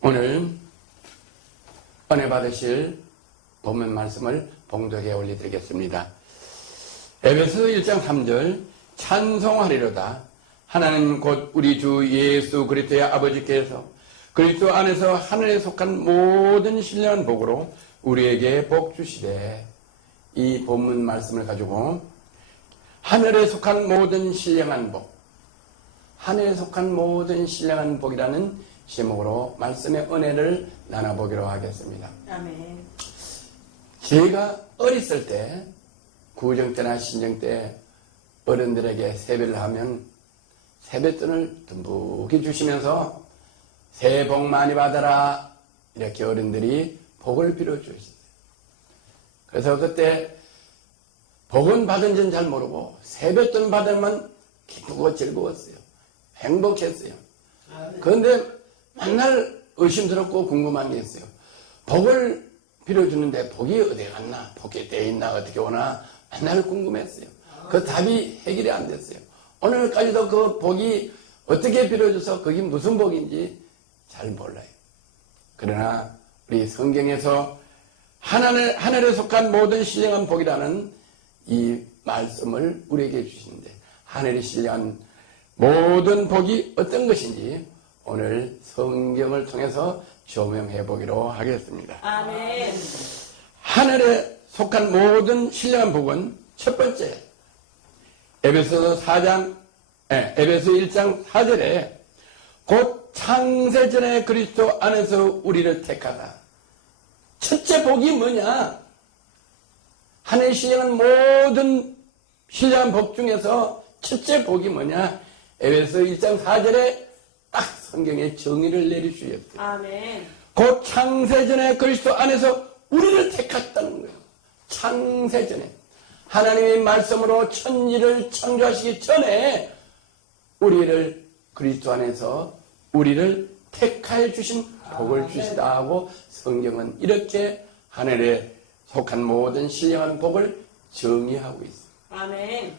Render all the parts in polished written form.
오늘 은혜 받으실 본문 말씀을 봉독에 올려드리겠습니다. 에베소 1장 3절 찬송하리로다. 하나님 곧 우리 주 예수 그리스도의 아버지께서 그리스도 안에서 하늘에 속한 모든 신령한 복으로 우리에게 복 주시되, 이 본문 말씀을 가지고 하늘에 속한 모든 신령한 복, 하늘에 속한 모든 신령한 복이라는 제목으로 말씀의 은혜를 나눠보기로 하겠습니다. 아멘. 제가 어렸을 때, 구정 때나 신정 때 어른들에게 세배를 하면 세뱃돈을 듬뿍이 주시면서 새해 복 많이 받아라, 이렇게 어른들이 복을 빌어주셨어요. 그래서 그때 복은 받은지는 잘 모르고 세뱃돈 받으면 기쁘고 즐거웠어요. 행복했어요. 그런데 맨날 의심스럽고 궁금한 게 있어요. 복을 빌어주는데 복이 어디 갔나, 복이 돼 있나, 어떻게 오나 맨날 궁금했어요. 그 답이 해결이 안 됐어요. 오늘까지도 그 복이 어떻게 빌어줘서 그게 무슨 복인지 잘 몰라요. 그러나 우리 성경에서 하늘에 속한 모든 신령한 복이라는 이 말씀을 우리에게 주시는데, 하늘에 신령한 모든 복이 어떤 것인지 오늘 성경을 통해서 조명해 보기로 하겠습니다. 아멘. 하늘에 속한 모든 신령한 복은 첫 번째, 에베소 1장 4절에 곧 창세전에 그리스도 안에서 우리를 택하다. 첫째 복이 뭐냐? 하늘에 신령한 모든 신령한 복 중에서 첫째 복이 뭐냐? 에베소 1장 4절에 딱 성경에 정의를 내리주셨어요. 아멘. 곧 창세전에 그리스도 안에서 우리를 택했다는 거예요. 창세전에 하나님의 말씀으로 천지를 창조하시기 전에 우리를 그리스도 안에서 우리를 택하여 주신 복을 주시다 하고 성경은 이렇게 하늘에 속한 모든 신령한 복을 정의하고 있습니다. 아멘.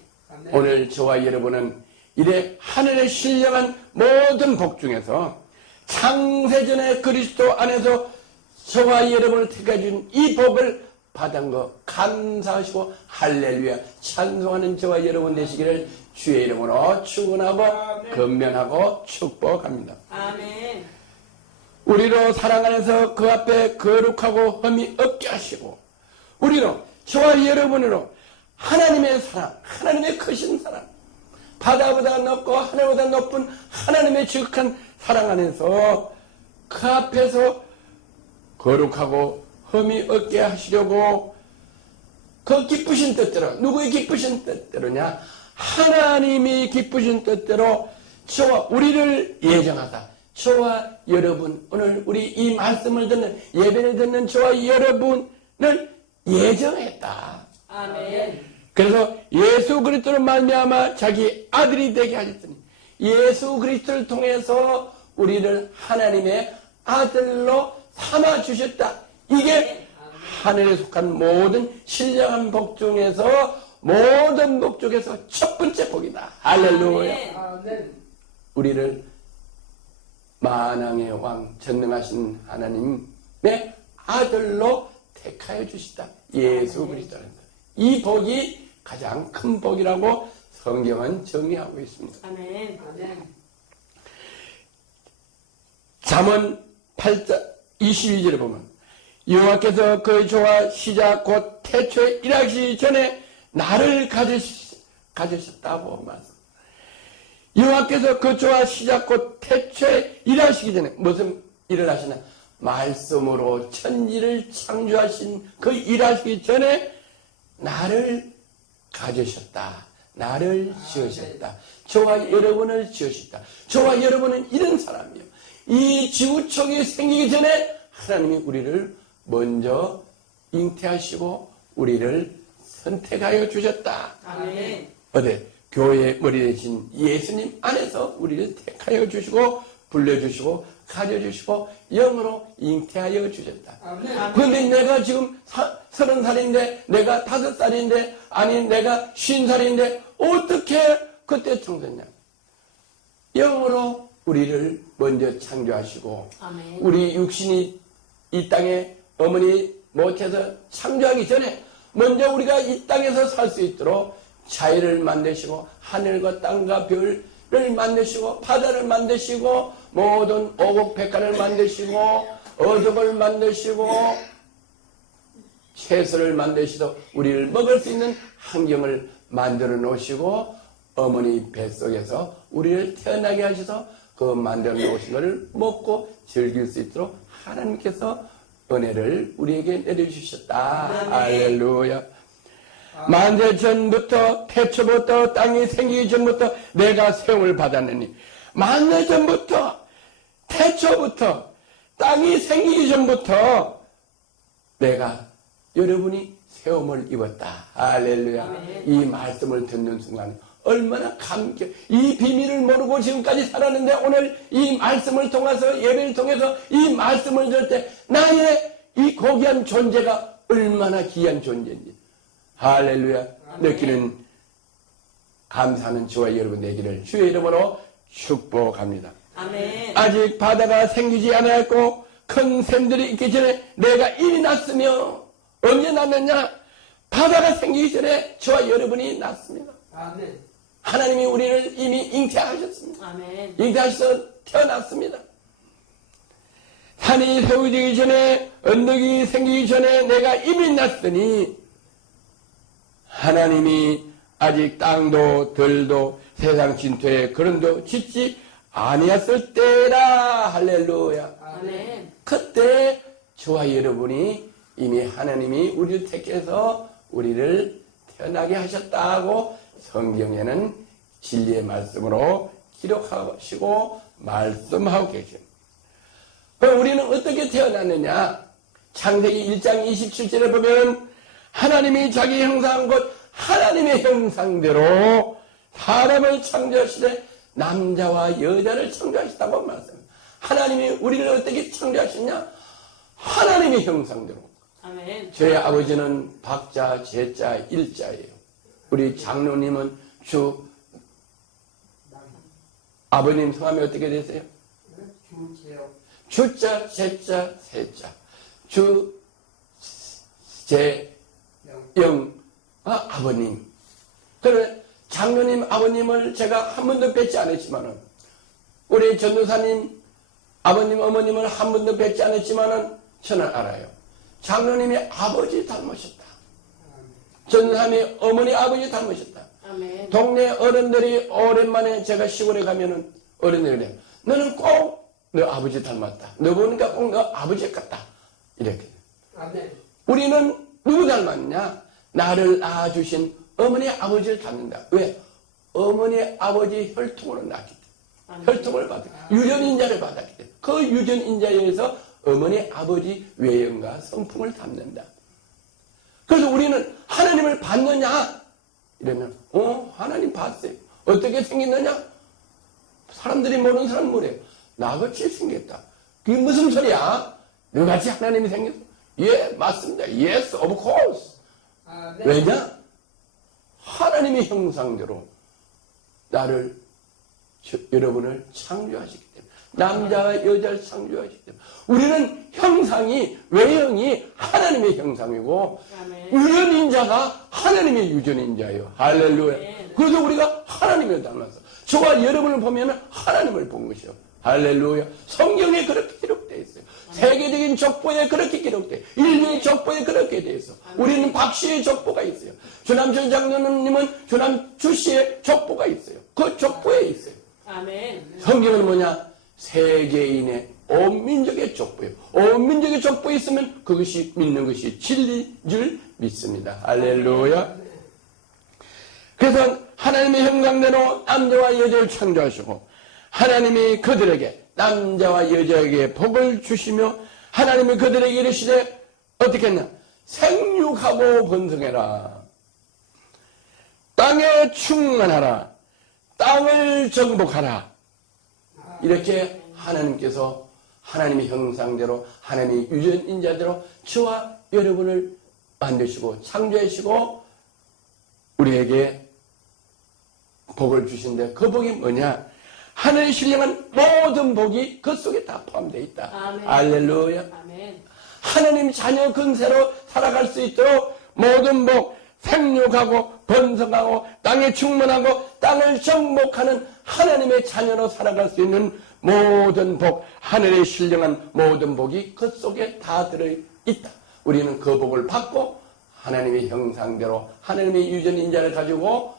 오늘 저와 여러분은 이래 하늘에 신령한 모든 복 중에서 창세전에 그리스도 안에서 저와 여러분을 택해 준 이 복을 받은 거 감사하시고 할렐루야 찬송하는 저와 여러분 되시기를 주의 이름으로 축원하고 건면하고 축복합니다. 아멘. 우리로 사랑 안에서 그 앞에 거룩하고 흠이 없게 하시고, 우리로 저와 여러분으로 하나님의 사랑, 하나님의 크신 사랑, 바다보다 높고 하늘보다 높은 하나님의 지극한 사랑 안에서 그 앞에서 거룩하고 흠이 없게 하시려고 그 기쁘신 뜻대로, 누구의 기쁘신 뜻대로냐? 하나님이 기쁘신 뜻대로 저와 우리를 예정하다. 저와 여러분, 오늘 우리 이 말씀을 듣는, 예배를 듣는 저와 여러분을 예정했다. 아멘. 그래서 예수 그리스도로 말미암아 자기 아들이 되게 하셨으니 예수 그리스도를 통해서 우리를 하나님의 아들로 삼아 주셨다. 이게 하늘에 속한 모든 신령한 복 중에서, 모든 복 중에서 첫 번째 복이다. 할렐루야. 우리를 만왕의 왕 전능하신 하나님의 아들로 택하여 주시다. 예수 그리스도는 이 복이 가장 큰 복이라고 성경은 정의하고 있습니다. 아멘. 잠언 8장 22절에 보면 여호와께서 그의 조와 시작 곧 태초에 일하시기 전에 나를 가지셨다고 말씀. 여호와께서 그 조와 시작 곧 태초에 일하시기 전에 무슨 일을 하시나? 말씀으로 천지를 창조하신 그 일하시기 전에 나를 가지셨다. 나를 지으셨다. 저와 여러분을 지으셨다. 저와 여러분은 이런 사람이에요. 이 지구촌이 생기기 전에 하나님이 우리를 먼저 잉태하시고 우리를 선택하여 주셨다. 아멘. 어디? 교회의 머리 대신 예수님 안에서 우리를 택하여 주시고 불러주시고 가져주시고 영으로 잉태하여 주셨다. 그런데 내가 지금 30살인데, 내가 5살인데, 아니 내가 50살인데 어떻게 그때 청소했냐? 영으로 우리를 먼저 창조하시고 아멘. 우리 육신이 이 땅에 어머니 못해서 창조하기 전에 먼저 우리가 이 땅에서 살 수 있도록 자연을 만드시고 하늘과 땅과 별을 만드시고 바다를 만드시고 모든 오곡백과를 만드시고 어족을 만드시고 채소를 만드시고 우리를 먹을 수 있는 환경을 만들어 놓으시고 어머니 뱃속에서 우리를 태어나게 하셔서 그 만들어 놓으신 것을 먹고 즐길 수 있도록 하나님께서 은혜를 우리에게 내려주셨다. 할렐루야. 만세 전부터 태초부터 땅이 생기기 전부터 내가 세움을 받았느니 만세 전부터 태초부터 땅이 생기기 전부터 내가 여러분이 세움을 입었다. 할렐루야. 아멘. 이 말씀을 듣는 순간 얼마나 감격, 이 비밀을 모르고 지금까지 살았는데 오늘 이 말씀을 통해서 예배를 통해서 이 말씀을 들을 때 나의 이 고귀한 존재가 얼마나 귀한 존재인지 할렐루야 느끼는 감사하는 저와 여러분 되기를 주의 이름으로 축복합니다. 아멘. 아직 바다가 생기지 않았고 큰 샘들이 있기 전에 내가 이미 났으며 언제 났느냐? 바다가 생기기 전에 저와 여러분이 났습니다. 아멘. 하나님이 우리를 이미 잉태하셨습니다. 아멘. 잉태하셔서 태어났습니다. 산이 세워지기 전에 언덕이 생기기 전에 내가 이미 났으니 하나님이 아직 땅도 들도 세상 진토에 그런도 짓지 아니었을 때라. 할렐루야. 아멘. 그때 저와 여러분이 이미 하나님이 우리를 택해서 우리를 태어나게 하셨다고 성경에는 진리의 말씀으로 기록하시고 말씀하고 계십니다. 그럼 우리는 어떻게 태어났느냐? 창세기 1장 27절에 보면 하나님이 자기 형상 곧 하나님의 형상대로 사람을 창조하시되 남자와 여자를 창조하시다고 말씀합니다. 하나님이 우리를 어떻게 창조하셨냐? 하나님의 형상대로. 아멘. 저희 아버지는 박자, 제자, 일자예요. 우리 장로님은 아버님 성함이 어떻게 되세요? 주세요. 주자, 제자, 세자. 주, 제, 영, 아버님. 그러면 장로님, 아버님을 제가 한 번도 뵙지 않았지만은, 우리 전도사님, 아버님, 어머님을 한 번도 뵙지 않았지만은, 저는 알아요. 장로님이 아버지 닮으셨다. 전도사님이 어머니, 아버지 닮으셨다. 아멘. 동네 어른들이 오랜만에 제가 시골에 가면은 어른들이 그래요. 너는 꼭 너 아버지 닮았다. 너 보니까 꼭 너 아버지 같다. 이렇게. 아멘. 우리는 누구 닮았냐? 나를 낳아주신 어머니 아버지를 닮는다. 왜? 어머니 아버지 혈통으로 낳기 때문에. 혈통을 받았기 때문에. 유전인자를 받았기 때문에. 그 유전인자에 의해서 어머니 아버지 외형과 성품을 닮는다. 그래서 우리는 하나님을 봤느냐? 이러면 하나님 봤어요. 어떻게 생겼느냐? 사람들이 모르는 사람은 뭐래요? 나같이 생겼다. 그게 무슨 소리야? 너같이 하나님이 생겼어? 예, 맞습니다. Yes, of course. 아멘. 왜냐? 하나님의 형상대로 나를, 여러분을 창조하시기 때문에. 남자와 여자를 창조하시기 때문에. 우리는 형상이, 외형이 하나님의 형상이고, 아멘. 유전인자가 하나님의 유전인자예요. 할렐루야. 아멘. 그래서 우리가 하나님을 닮아서 저와 여러분을 보면 하나님을 본 것이요. 할렐루야. 성경에 그렇게 기록되어 있어요. 세계적인 족보에 그렇게 기록되어 있어요. 인류의 족보에 그렇게 되어 있어요. 우리는 박씨의 족보가 있어요. 주남철 장로님은 주남주 씨의 족보가 있어요. 그 족보에 있어요. 아멘. 성경은 뭐냐? 세계인의 온 민족의 족보예요. 온 민족의 족보에 있으면 그것이 믿는 것이 진리인 줄 믿습니다. 할렐루야. 그래서 하나님의 형상대로 남자와 여자를 창조하시고 하나님이 그들에게 남자와 여자에게 복을 주시며 하나님이 그들에게 이르시되 어떻게 했냐? 생육하고 번성해라. 땅에 충만하라. 땅을 정복하라. 이렇게 하나님께서 하나님의 형상대로 하나님의 유전인자대로 저와 여러분을 만드시고 창조하시고 우리에게 복을 주신데 그 복이 뭐냐? 하늘의 신령한 모든 복이 그 속에 다 포함되어 있다. 아멘. 할렐루야. 아멘. 하나님 자녀 근세로 살아갈 수 있도록 모든 복, 생육하고 번성하고 땅에 충만하고 땅을 정복하는 하나님의 자녀로 살아갈 수 있는 모든 복, 하늘의 신령한 모든 복이 그 속에 다 들어있다. 우리는 그 복을 받고 하나님의 형상대로 하나님의 유전인자를 가지고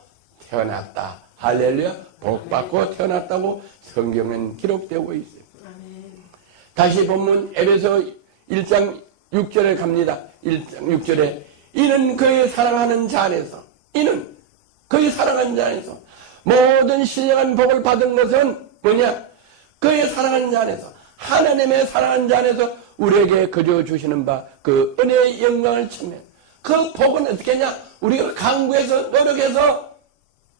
태어났다. 할렐루야. 복 받고 태어났다고 성경은 기록되고 있어요. 아멘. 다시 본문 에베소 1장 6절에 갑니다. 1장 6절에 이는 그의 사랑하는 자 안에서 이는 그의 사랑하는 자 안에서 모든 신령한 복을 받은 것은 뭐냐? 그의 사랑하는 자 안에서 하나님의 사랑하는 자 안에서 우리에게 거저 주시는 바 그 은혜의 영광을 참여. 그 복은 어떻게 했냐? 우리가 강구해서 노력해서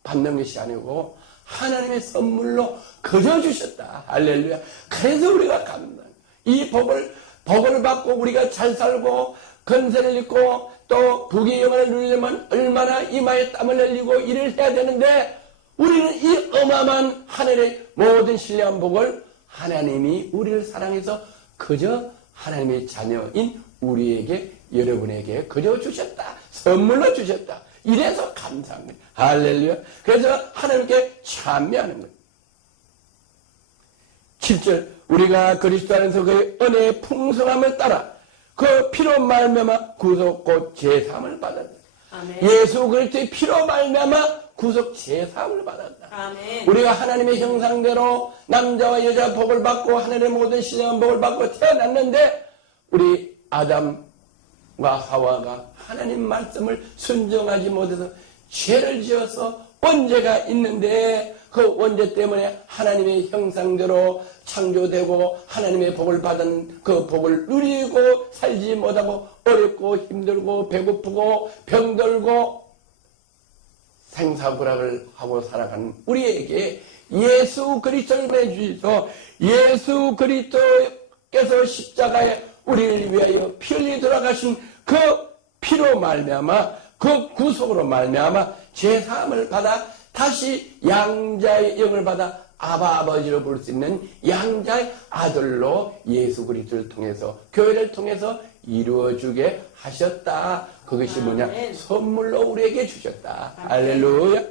받는 것이 아니고 하나님의 선물로 거저 주셨다. 할렐루야. 그래서 우리가 감당. 이 복을 받고 우리가 잘 살고 건세를 입고 또 부귀 영화를 누리려면 얼마나 이마에 땀을 흘리고 일을 해야 되는데 우리는 이 어마어마한 하늘의 모든 신령한 복을 하나님이 우리를 사랑해서 그저 하나님의 자녀인 우리에게 여러분에게 그저 주셨다. 선물로 주셨다. 이래서 감사한 거예요. 할렐루야. 그래서 하나님께 참여하는 거예요. 7절 우리가 그리스도 안에서 그의 은혜의 풍성함을 따라 그 피로 말미암아 구속 곧 제사함을 받았다. 아멘. 예수 그리스도의 피로 말미암아 구속 제사함을 받았다. 아멘. 우리가 하나님의 형상대로 남자와 여자 복을 받고 하늘의 모든 신령한 복을 받고 태어났는데 우리 아담과 하와가 하나님 말씀을 순종하지 못해서 죄를 지어서 원죄가 있는데 그 원죄 때문에 하나님의 형상대로 창조되고 하나님의 복을 받은 그 복을 누리고 살지 못하고 어렵고 힘들고 배고프고 병들고 생사불락을 하고 살아가는 우리에게 예수 그리스도를 내주셔서 예수 그리스도께서 십자가에 우리를 위하여 피 흘리 돌아가신 그 피로 말미암아 그 구속으로 말미암아 제사함을 받아 다시 양자의 영을 받아 아버지로 부를 수 있는 양자의 아들로 예수 그리스도를 통해서 교회를 통해서 이루어주게 하셨다. 그것이 뭐냐? 아멘. 선물로 우리에게 주셨다. 할렐루야.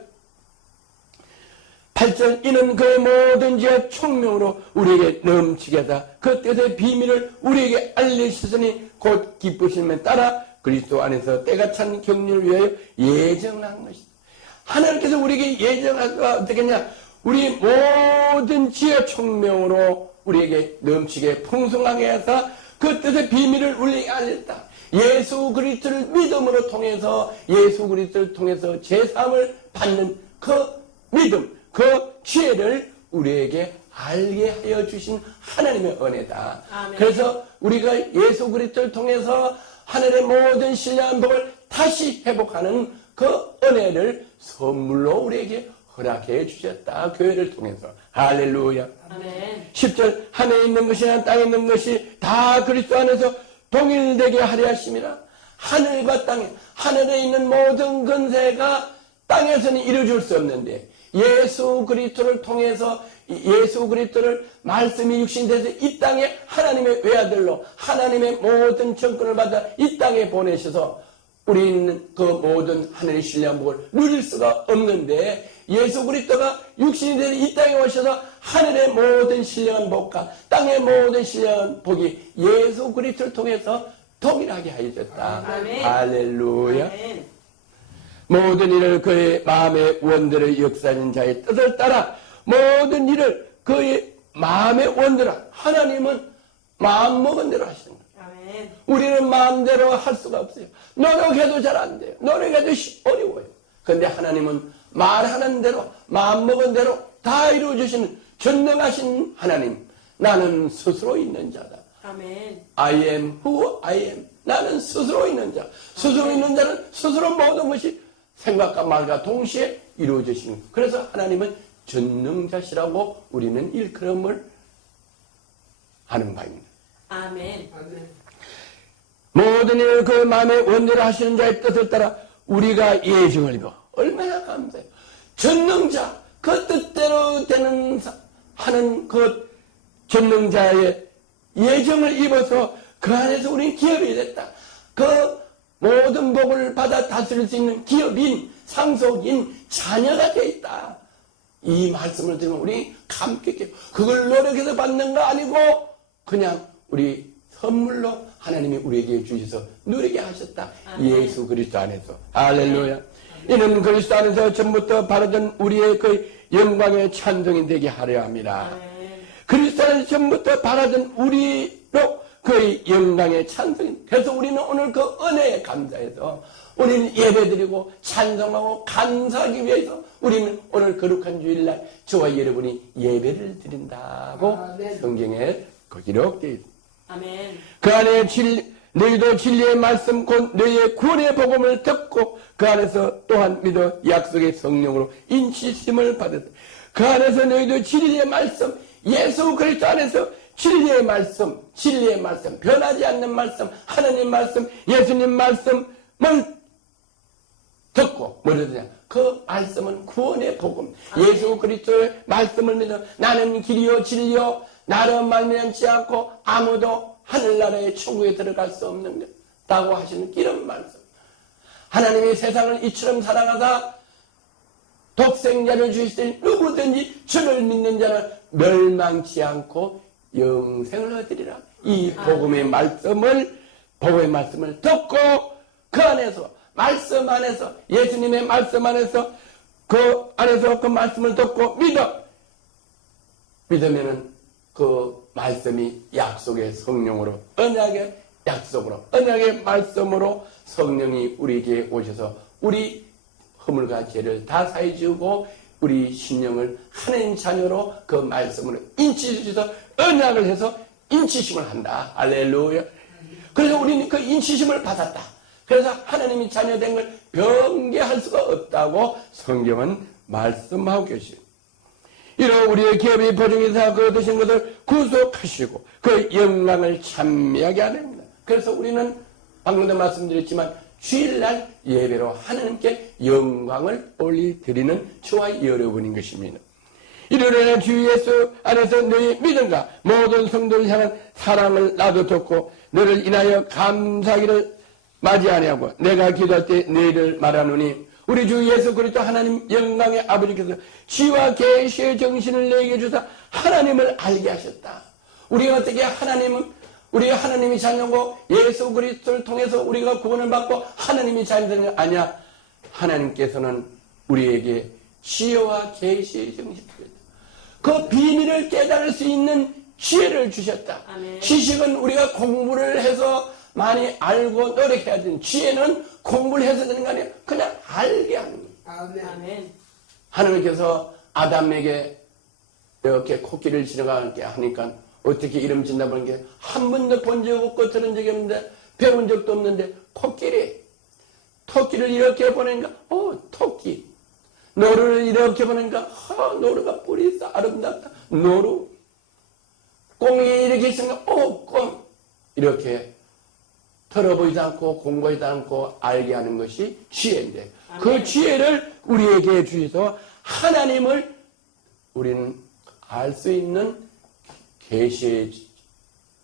8절 이는 그의 모든 지와 총명으로 우리에게 넘치게 하다 그 뜻의 비밀을 우리에게 알리시으니 곧 기쁘심에 따라 그리스도 안에서 때가 찬 경륜을 위하여 예정한 것이다. 하나님께서 우리에게 예정하가 어떻게 했냐? 우리 모든 지혜 총명으로 우리에게 넘치게 풍성하게 해서 그 뜻의 비밀을 우리에게 알렸다. 예수 그리스도를 믿음으로 통해서 예수 그리스도를 통해서 제사함을 받는 그 믿음, 그 지혜를 우리에게 알게 하여 주신 하나님의 은혜다. 아멘. 그래서 우리가 예수 그리스도를 통해서 하늘의 모든 신령한 복을 다시 회복하는 그 은혜를 선물로 우리에게 허락해 주셨다. 교회를 통해서. 할렐루야. 아멘. 10절 하늘에 있는 것이나 땅에 있는 것이 다 그리스도 안에서 동일되게 하려 하심이라. 하늘과 땅에 하늘에 있는 모든 근세가 땅에서는 이루어질 수 없는데 예수 그리스도를 통해서 예수 그리스도를 말씀이 육신돼서 이 땅에 하나님의 외아들로 하나님의 모든 정권을 받아 이 땅에 보내셔서 우리는 그 모든 하늘의 신령한 복을 누릴 수가 없는데 예수 그리스도가 육신이 돼서 이 땅에 오셔서 하늘의 모든 신령한 복과 땅의 모든 신령한 복이 예수 그리스도를 통해서 동일하게 하여졌다. 아멘. 할렐루야. 아멘. 모든 일을 그의 마음의 원대로 역사하는 자의 뜻을 따라 모든 일을 그의 마음의 원대로 하나님은 마음먹은 대로 하시는 거예요. 아멘. 우리는 마음대로 할 수가 없어요. 노력해도 잘 안 돼요. 노력해도 어려워요. 그런데 하나님은 말하는 대로 마음먹은 대로 다 이루어주시는 전능하신 하나님. 나는 스스로 있는 자다. 아멘. I am who I am. 나는 스스로 있는 자. 스스로 있는 자는 스스로 모든 것이 생각과 말과 동시에 이루어지시는 거예요. 그래서 하나님은 전능자시라고 우리는 일컬음을 하는 바입니다. 아멘. 아멘. 모든 일을 그 마음의 원대로 하시는 자의 뜻을 따라 우리가 예정을 입어 얼마나 감사해요. 전능자 그 뜻대로 되는 하는 그 전능자의 예정을 입어서 그 안에서 우리는 기업이 됐다. 그 모든 복을 받아 다스릴 수 있는 기업인, 상속인, 자녀가 되어 있다. 이 말씀을 들으면 우리 감격해요. 그걸 노력해서 받는 거 아니고 그냥 우리 선물로 하나님이 우리에게 주셔서 누리게 하셨다. 아멘. 예수 그리스도 안에서. 할렐루야. 이는 그리스도 안에서 전부터 바라던 우리의 그 영광의 찬송이 되게 하려 합니다. 아멘. 그리스도 안에서 전부터 바라던 우리로 그의 영광의 찬송이. 그래서 우리는 오늘 그 은혜에 감사해서 우리는 예배드리고 찬송하고 감사하기 위해서 우리는 오늘 거룩한 주일날 저와 여러분이 예배를 드린다고 아멘. 성경에 그 기록되어 있습니다. 아멘. 그 안에 너희도 진리의 말씀 곧 너희의 구원의 복음을 듣고 그 안에서 또한 믿어 약속의 성령으로 인치심을 받았다. 그 안에서 너희도 진리의 말씀, 예수 그리스도 안에서 진리의 말씀, 변하지 않는 말씀, 하나님 말씀, 예수님 말씀을 듣고 뭐를 듣냐? 그 말씀은 구원의 복음. 예수 그리스도의 말씀을 믿어 나는 길이요 진리요 나로 말미암지 않고 아무도 하늘나라의 천국에 들어갈 수 없는 것다고 하시는 이런 말씀. 하나님이 세상을 이처럼 사랑하사 독생자를 주시더니 누구든지 주를 믿는 자는 멸망치 않고 영생을 얻으리라. 이 복음의 말씀을 듣고 그 안에서 말씀 안에서 예수님의 말씀 안에서 그 말씀을 듣고 믿으면은 그 말씀이 약속의 성령으로 언약의 약속으로 언약의 말씀으로 성령이 우리에게 오셔서 우리 허물과 죄를 다 사해 주고 우리 심령을 하나님 자녀로 그 말씀으로 인치주셔서 언약을 해서 인치심을 한다. 할렐루야. 그래서 우리는 그 인치심을 받았다. 그래서 하나님이 자녀된 걸 변개할 수가 없다고 성경은 말씀하고 계십니다. 이런 우리의 기업이 보증이사 그 얻으신 것을 구속하시고 그 영광을 찬미하게 하렵니다. 그래서 우리는 방금도 말씀드렸지만 주일날 예배로 하나님께 영광을 올리드리는 저와 여러분인 것입니다. 이르는 주 예수 안에서 너희 믿음과 모든 성도를 향한 사랑을 나도 듣고 너를 인하여 감사하기를 맞이 아니하고 내가 기도할 때 너희를 말하노니 우리 주 예수 그리스도 하나님 영광의 아버지께서 지와 계시의 정신을 내게 주사 하나님을 알게 하셨다. 우리가 어떻게 우리가 하나님이 자녀고 예수 그리스도를 통해서 우리가 구원을 받고 하나님이 자녀되는 아니야. 하나님께서는 우리에게 지혜와 계시의 정신을 그 비밀을 깨달을 수 있는 지혜를 주셨다. 아멘. 지식은 우리가 공부를 해서 많이 알고 노력해야 되는 지혜는 공부를 해서 되는 거 아니에요. 그냥 알게 하는 거예요. 아멘. 아멘. 하나님께서 아담에게 이렇게 코끼리를 지나가게 하니까 어떻게 이름 짓나 보는 게 한 번도 본 적 없고 들은 적이 없는데 배운 적도 없는데 토끼를 이렇게 보내니까 토끼. 노루를 이렇게 보내니까 노루가 뿔이 있어 아름답다. 노루. 꽁이 이렇게 있으니까 꽁. 이렇게 털어보지도 않고 공부하지도 않고 알게 하는 것이 지혜인데 그 지혜를 우리에게 주셔서 하나님을 우리는 알 수 있는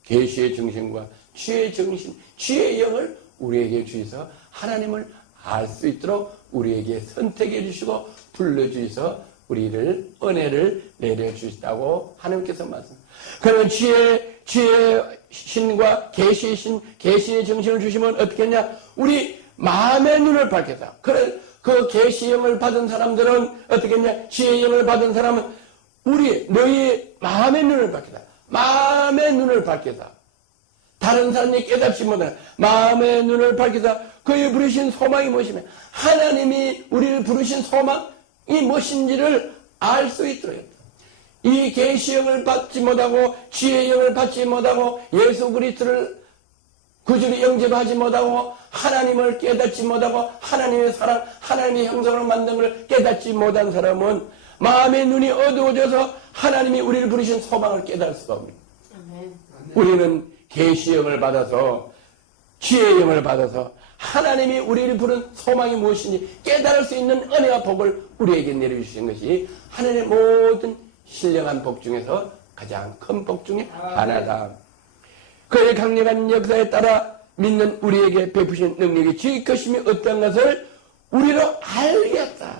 계시의 정신과 지혜의 정신, 지혜의 영을 우리에게 주셔서 하나님을 알 수 있도록 우리에게 선택해 주시고 불러주셔서 우리를 은혜를 내려주시다고 하나님께서 말씀. 그러면 지혜의 신과 계시의 신, 계시의 정신을 주시면 어떻게 했냐? 우리 마음의 눈을 밝혀서. 그래, 그 계시의 영을 받은 사람들은 어떻게 했냐? 지혜의 영을 받은 사람은 너희 마음의 눈을 밝혀서. 마음의 눈을 밝혀서. 다른 사람이 깨닫지 못하는 마음의 눈을 밝혀서 그의 부르신 소망이 무엇이면 하나님이 우리를 부르신 소망이 무엇인지를 알 수 있도록 했다. 이 계시형을 받지 못하고 지혜의 영을 받지 못하고 예수 그리스도를 구주로 영접하지 못하고 하나님을 깨닫지 못하고 하나님의 사랑, 하나님의 형상으로 만든 걸 깨닫지 못한 사람은 마음의 눈이 어두워져서 하나님이 우리를 부르신 소망을 깨달을 수가 없습니다. 아멘. 우리는 계시형을 받아서 지혜의 영을 받아서 하나님이 우리를 부른 소망이 무엇인지 깨달을 수 있는 은혜와 복을 우리에게 내려주신 것이 하나님의 모든 신령한 복 중에서 가장 큰 복 중에 하나다. 그의 강력한 역사에 따라 믿는 우리에게 베푸신 능력이 지극하심이 어떤 것을 우리로 알겠다.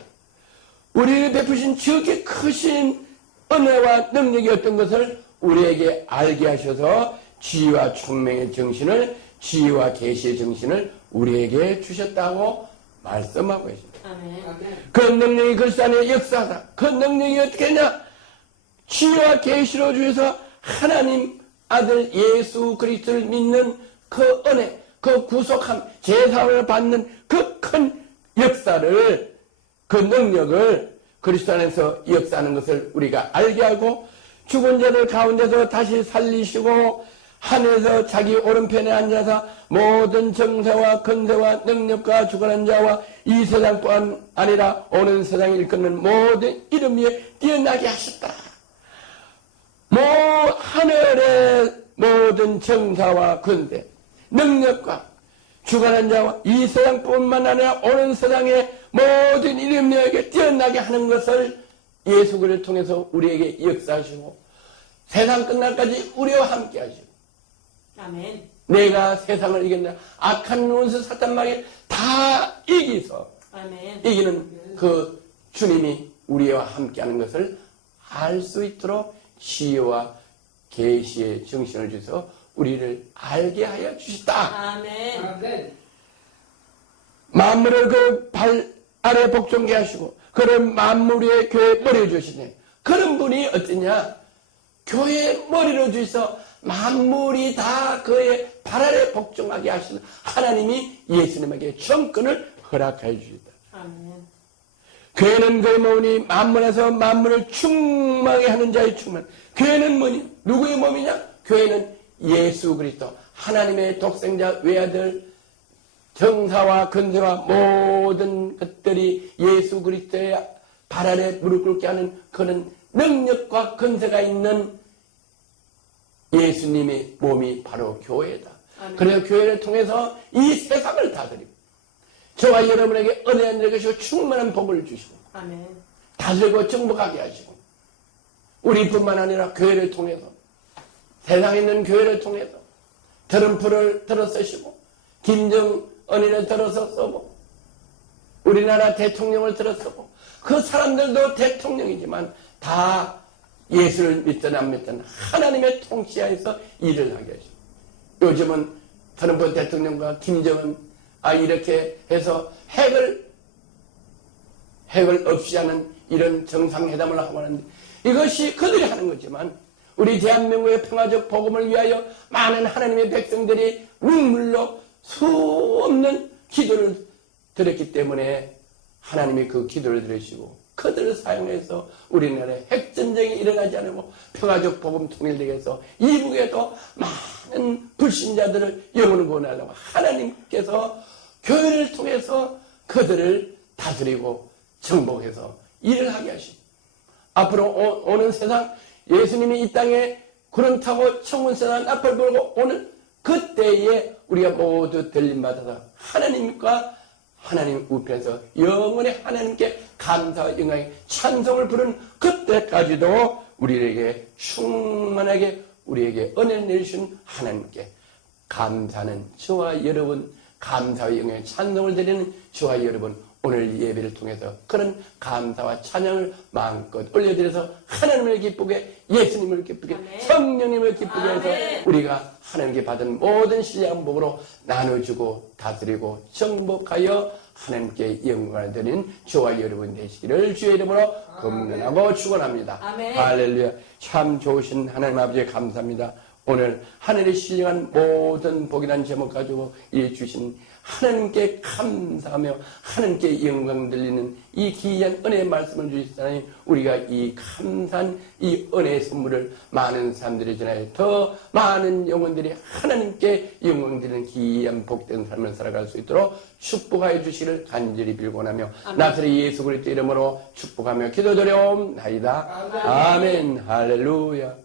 우리에게 베푸신 지극히 크신 은혜와 능력이 어떤 것을 우리에게 알게 하셔서 지혜와 총명의 정신을, 지혜와 계시의 정신을 우리에게 주셨다고 말씀하고 계십니다. 아멘. 아멘. 그 능력이 그리스도 안에 역사하다. 그 능력이 어떻게 했냐? 지혜와 계시로 주셔서 하나님 아들 예수 그리스도를 믿는 그 은혜, 그 구속함, 제사함을 받는 그 큰 역사를, 그 능력을 그리스도 안에서 역사하는 것을 우리가 알게 하고, 죽은 자들 가운데서 다시 살리시고 하늘에서 자기 오른편에 앉아서 모든 정세와 근세와 능력과 주관한 자와 이 세상뿐 아니라 오는 세상을 일컫는 모든 이름 위에 뛰어나게 하셨다. 하늘의 모든 정사와 근세, 능력과 주관한 자와 이 세상뿐만 아니라 오는 세상의 모든 이름 위에 뛰어나게 하는 것을 예수 그리스도를 통해서 우리에게 역사하시고 세상 끝날까지 우리와 함께 하시고, 아멘. 내가 세상을 이겼나 악한 원수 사탄마귀 다 이기서 아멘. 이기는 그 주님이 우리와 함께하는 것을 알 수 있도록 지혜와 계시의 정신을 주셔서 우리를 알게 하여 주시다. 아멘. 아멘. 만물을 그 발 아래 복종케 하시고 그런 만물 위에 교회 머리를 주시네. 그런 분이 어떠냐? 교회 머리로 주셔서 만물이 다 그의 발 아래 복종하게 하시는 하나님이 예수님에게 정권을 허락하여 주시다. 아멘. 교회는 그의 몸이 만물에서 만물을 충만하게 하는 자의 충만. 교회는 뭐니? 누구의 몸이냐? 교회는 예수 그리스도 하나님의 독생자 외아들 정사와 근세와 모든 것들이 예수 그리스도의 발 아래 무릎 꿇게 하는 그런 능력과 근세가 있는 예수님의 몸이 바로 교회다. 아멘. 그래서 교회를 통해서 이 세상을 다스리고 저와 여러분에게 은혜한 것이고 충만한 복을 주시고 아멘. 다스리고 정복하게 하시고 우리뿐만 아니라 교회를 통해서 세상에 있는 교회를 통해서 트럼프를 들어 쓰시고 김정은을 들어서 쓰고 우리나라 대통령을 들어 쓰고 그 사람들도 대통령이지만 다 예수를 믿든 안 믿든 하나님의 통치하에서 일을 하게 하시고 요즘은 트럼프 대통령과 김정은 이렇게 해서 핵을 없이 하는 이런 정상회담을 하고 하는데 이것이 그들이 하는 거지만 우리 대한민국의 평화적 복음을 위하여 많은 하나님의 백성들이 눈물로 수 없는 기도를 드렸기 때문에 하나님이 그 기도를 들으시고 그들을 사용해서 우리나라에 핵전쟁이 일어나지 않고 평화적 복음 통일되게 해서 이북에도 많은 불신자들을 영혼을 구원하려고 하나님께서 교회를 통해서 그들을 다스리고 정복해서 일을 하게 하시고 앞으로 오는 세상 예수님이 이 땅에 구름 타고 천군세상 앞을 보고 오는 그때에 우리가 모두 들림받아서 하나님과 하나님 우편에서 영원히 하나님께 감사와 영광의 찬송을 부르는 그때까지도 우리에게 충만하게 우리에게 은혜를 내주신 하나님께 감사하는 저와 여러분, 감사와 영광의 찬송을 드리는 저와 여러분, 오늘 예배를 통해서 그런 감사와 찬양을 마음껏 올려드려서 하나님을 기쁘게, 예수님을 기쁘게, 아멘. 성령님을 기쁘게 해서 아멘. 우리가 하나님께 받은 모든 신령한 복으로 나눠주고 다스리고 정복하여 하나님께 영광을 드리는 저와 여러분 되시기를 주의 이름으로 금면하고 축원합니다. 아멘. 할렐루야. 참 좋으신 하나님 아버지 감사합니다. 오늘 하늘의 신령한 모든 복이라는 제목 가지고 이 주신 하나님께 감사하며 하나님께 영광 들리는 이 귀한 은혜의 말씀을 주시다니 우리가 이 감사한 이 은혜의 선물을 많은 사람들이 전하여 더 많은 영혼들이 하나님께 영광 드리는 귀한 복된 삶을 살아갈 수 있도록 축복하여 주시기를 간절히 빌고나며 나사렛 예수 그리스도 이름으로 축복하며 기도드려옵나이다. 아멘. 할렐루야.